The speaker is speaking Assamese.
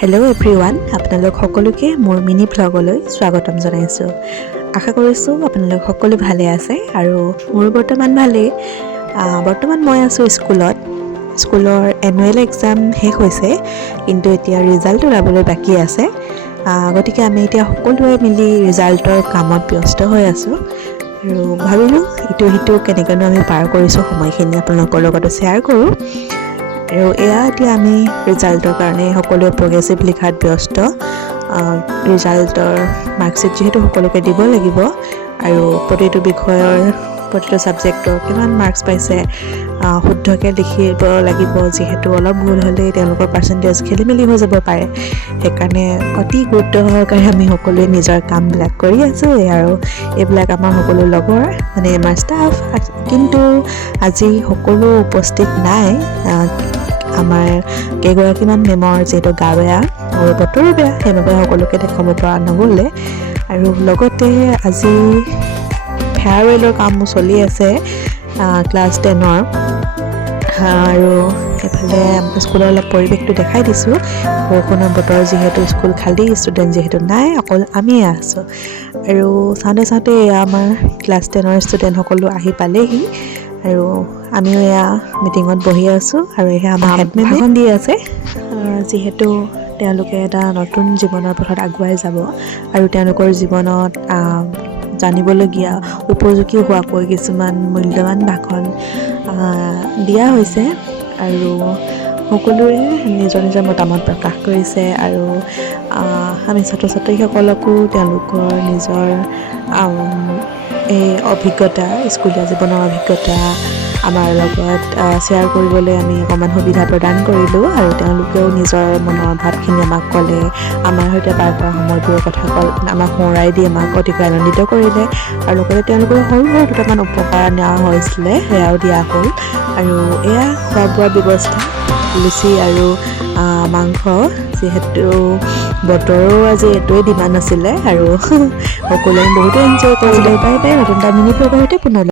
হেল্ল' এভৰিৱান, আপোনালোক সকলোকে মোৰ মিনি ভ্লগলৈ স্বাগতম জনাইছোঁ। আশা কৰিছোঁ আপোনালোক সকলো ভালে আছে আৰু মোৰ বৰ্তমান ভালেই। বৰ্তমান মই আছোঁ স্কুলৰ এনুৱেল এক্সাম শেষ হৈছে, কিন্তু এতিয়া ৰিজাল্ট ওলাবলৈ বাকী আছে। গতিকে আমি এতিয়া সকলোৱে মিলি ৰিজাল্টৰ কামত ব্যস্ত হৈ আছোঁ আৰু ভাবিলোঁ ইটো সিটো কেনেকৈনো আমি পাৰ কৰিছোঁ সময়খিনি আপোনালোকৰ লগতো শ্বেয়াৰ কৰোঁ। আৰু এয়া এতিয়া আমি ৰিজাল্টৰ কাৰণে সকলোৱে প্ৰগ্ৰেছিভ লিখাত ব্যস্ত। ৰিজাল্টৰ মাৰ্কশ্বিট যিহেতু সকলোকে দিব লাগিব আৰু প্ৰতিটো বিষয়ৰ প্ৰতিটো ছাবজেক্টৰ কিমান মাৰ্কছ পাইছে শুদ্ধকৈ লিখিব লাগিব, যিহেতু অলপ ভুল হ'লেই তেওঁলোকৰ পাৰ্চেণ্টেজ খেলি মেলি হৈ যাব পাৰে। সেইকাৰণে অতি গুৰুত্ব সহকাৰে আমি সকলোৱে নিজৰ কামবিলাক কৰি আছোঁ। আৰু এইবিলাক আমাৰ সকলো লগৰ আমাৰ ষ্টাফ, কিন্তু আজি সকলো উপস্থিত নাই। আমাৰ কেইগৰাকীমান মেমৰ যিহেতু গা বেয়া আৰু বতৰো বেয়া, সেইবাবে সকলোকে দেখাব পৰা নগ'লে। আৰু লগতে আজি ফেয়াৰৱেলৰ কামো চলি আছে ক্লাছ 10ৰ। আৰু এইফালে স্কুলৰ অলপ পৰিৱেশটো দেখাই দিছোঁ। বৰষুণৰ বতৰ যিহেতু, স্কুল খালী, ষ্টুডেণ্ট যিহেতু নাই, অকল আমিয়ে আছোঁ। আৰু চাওঁতে চাওঁতে এয়া আমাৰ ক্লাছ 10ৰ ষ্টুডেণ্ট সকলো আহি পালেহি আৰু আমিও এয়া মিটিঙত বহি আছোঁ। আৰু এয়া আমাৰ হেডমেমে ভাষণ দি আছে, যিহেতু তেওঁলোকে এটা নতুন জীৱনৰ পথত আগুৱাই যাব আৰু তেওঁলোকৰ জীৱনত জানিবলগীয়া উপযোগী হোৱাকৈ কিছুমান মূল্যৱান ভাষণ দিয়া হৈছে। আৰু সকলোৱে নিজৰ নিজৰ মতামত প্ৰকাশ কৰিছে। আৰু আমি ছাত্ৰ ছাত্ৰীসকলকো তেওঁলোকৰ নিজৰ এই অভিজ্ঞতা, স্কুলীয়া জীৱনৰ অভিজ্ঞতা আমাৰ লগত শ্বেয়াৰ কৰিবলৈ আমি অকণমান সুবিধা প্ৰদান কৰিলোঁ। আৰু তেওঁলোকেও নিজৰ মনৰ ভাৱখিনি আমাক ক'লে, আমাৰ সৈতে পাৰ কৰা সময়বোৰৰ কথা আমাক সোঁৱৰাই দি আমাক অতিকৈ আনন্দিত কৰিলে। আৰু লগতে তেওঁলোকৰ সৰু সৰু দুটামান উপহাৰ নিয়া হৈছিলে, সেয়াও দিয়া হ'ল। আৰু এয়া খোৱা বোৱাৰ ব্যৱস্থা, লুচি আৰু মাংস, যিহেতু বতৰো আজি এইটোৱে ডিমাণ্ড আছিলে। আৰু সকলোৱে বহুতো এনজয় কৰিলে। বাই বাই, নতুন এটা মিনি ব্লগৰ সৈতে পুনৰ